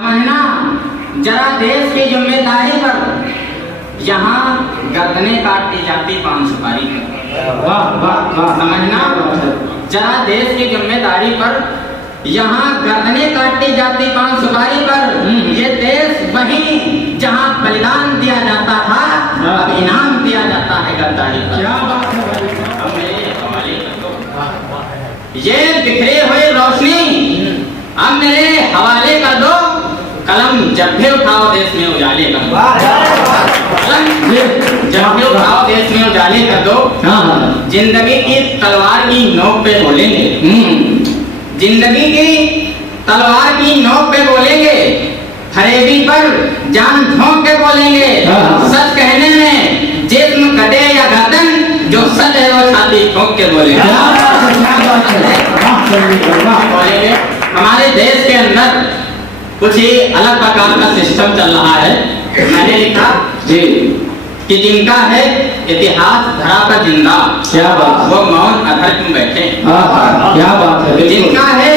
समझना जरा देश की जिम्मेदारी पर यहाँ गर्दनें काटी जाती पान सुपारी पर। वाह वाह वाह। समझना जरा देश की जिम्मेदारी पर यहाँ गर्दनें काटी जाती पान सुपारी पर। ये देश वही जहाँ बलिदान दिया जाता था, अब इनाम दिया जाता है गद्दारी पर। क्या बात है भाई। अब मेरे हवाले कर दो ये बिखरे हुए रोशनी, अब मेरे हवाले कर दो कलम जब भी उठाओ देश में उजाले कर दो। कलम जब भी उठाओ देश में उजाले कर दो। जिंदगी की तलवार की नोक पे बोलेंगे, जिंदगी की तलवार की नोक पे बोलेंगे, फरेबी पर जान झोंक के बोलेंगे। सच कहने में जिस्म कटे या गर्दन, जो सच है वो छाती ठोक के बोलेंगे। बोलेंगे हमारे देश के अंदर कुछ ही अलग प्रकार का सिस्टम चल रहा है। मैंने लिखा जी कि जिनका है इतिहास धरा पर जिंदा, क्या बात, वो मौन अधर क्यों बैठे। क्या बात है। जिनका है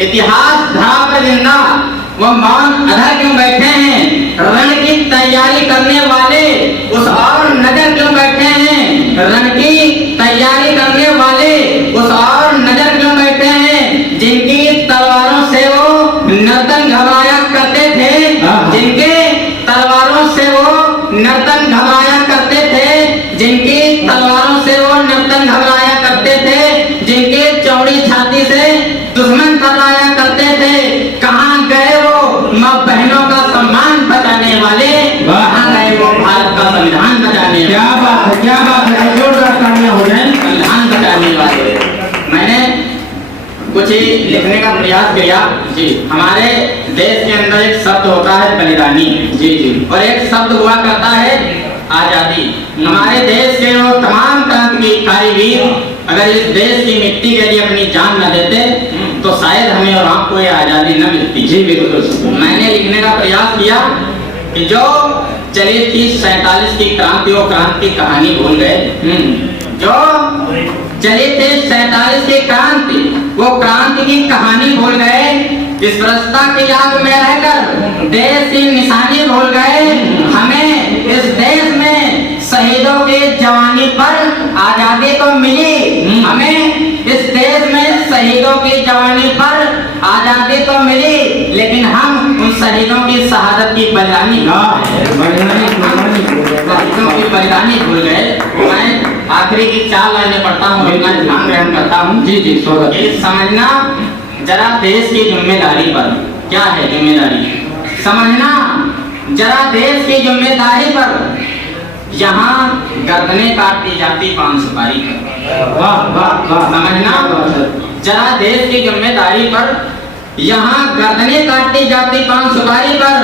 इतिहास धरा पर जिंदा, वो मौन अधर क्यों बैठे हैं। रण की तैयारी करने वाले उस और नजर क्यों बैठे हैं। रण की तैयारी करने वाले उस और नजर क्यों बैठे हैं। जिनकी तलवारों से वो नर्तन घबराया करते थे, जिनके तलवारों से वो नर्तन घबराया करते थे, जिनकी तलवारों से वो नर्तन घबराया करते थे, जिनके चौड़ी छाती से दुश्मन टकराया करते थे। कहाँ गए वो माँ बहनों का सम्मान बचाने वाले, कहाँ गए वो भारत का संविधान बचाने। क्या बात है, क्या बात है। जोरदार तालियां हो जाएं। संविधान बचाने वाले। मैंने कुछ ही लिखने का प्रयास किया जी। हमारे देश के अंदर एक शब्द होता है बलिदानी जी जी, और एक शब्द हुआ करता है आजादी। हमारे देश के वो तमाम क्रांतिकारी वीर अगर इस देश की मिट्टी के लिए अपनी जान न देते तो शायद हमें और आपको ये आजादी न मिलती जी। बिल्कुल। मैंने लिखने का प्रयास किया कि जो चली थी 47 की क्रांति, वो क्रांति की कहानी भूल गए। जो चली थी 47 की क्रांति, वो क्रांति की कहानी भूल गए। इस प्रस्ता की याद में रहकर देश की निशानी भूल गए। हमें इस देश में शहीदों की जवानी पर आजादी तो मिली, हमें इस देश में शहीदों की जवानी पर आजादी तो मिली, लेकिन हम उन शहीदों की शहादत की बलिदानी भूल गए। मैं आखिरी की 4 लाइनें पढ़ता हूँ, अपना ध्यान ग्रहण करता हूँ जी जी। ये समझना जरा देश की जिम्मेदारी पर, क्या है जिम्मेदारी। समझना जरा देश की जिम्मेदारी पर यहाँ गर्दनें काटी जाती पान सुपारी पर। वाह वाह वाह। समझना जरा देश की जिम्मेदारी पर यहाँ गर्दनें काटी जाती पान सुपारी पर।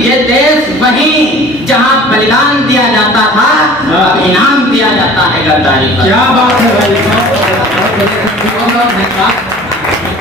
ये देश वही जहाँ बलिदान दिया जाता था, अब इनाम दिया जाता है गद्दारी पर। क्या बात है भाई।